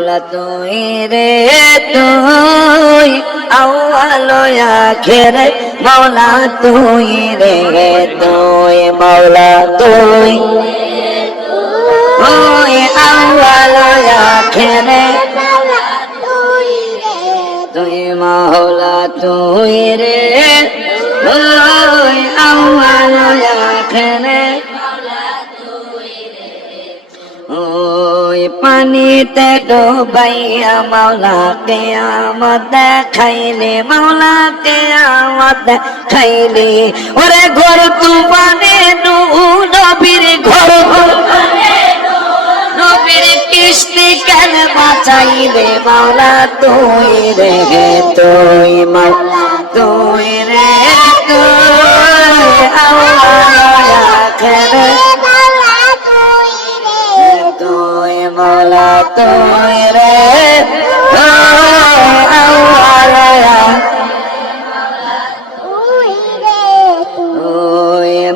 তুই রে তুই আউয়াল আখির মাওলা তুই রে তুই মাওলা তুই তুই আউয়াল আখির তুই মাওলা তুই রে তুই আউয়াল আখির ওই পানিতে ডুবাইয়া মাওলা কিয়ামত দেখাইলে মাওলা কিয়ামত দেখাইলে ওরে ঘর তুফানে নবীর ঘর নবীর কিস্তি কেন বাঁচাইলে মাওলা তুই রে তুই মাওলা তুই রে তুই আল্লাহ আখেরে মাওলা তুই রে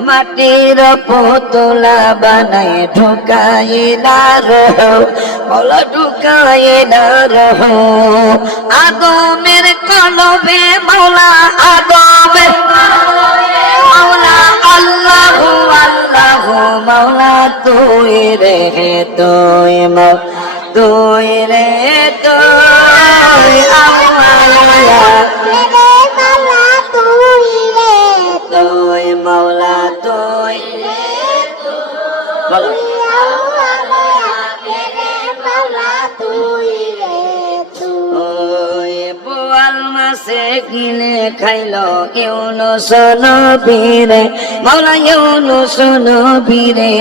মাটির পুতুলা বানাই ঢুকাইলা রহ মাওলা ঢুকাইলা রহ আদমের কলবে মাওলা আদমের মাওলা আল্লাহু আল্লাহু মাওলা তুই রে তুই তুই রে তুই আল্লাহ তুই মাওলা তুই বোয়াল মাসে কিনে খাইল ইউনুস নবীরে মাওলা ইউনুস নবীরে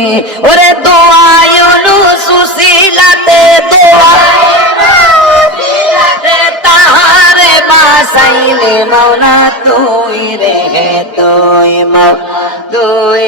ওরে দোয়া ইউনুস উসিলাতে দোয়া তাহারে বাসাইলে মাওলা তুই রে তুই মাওলা তুই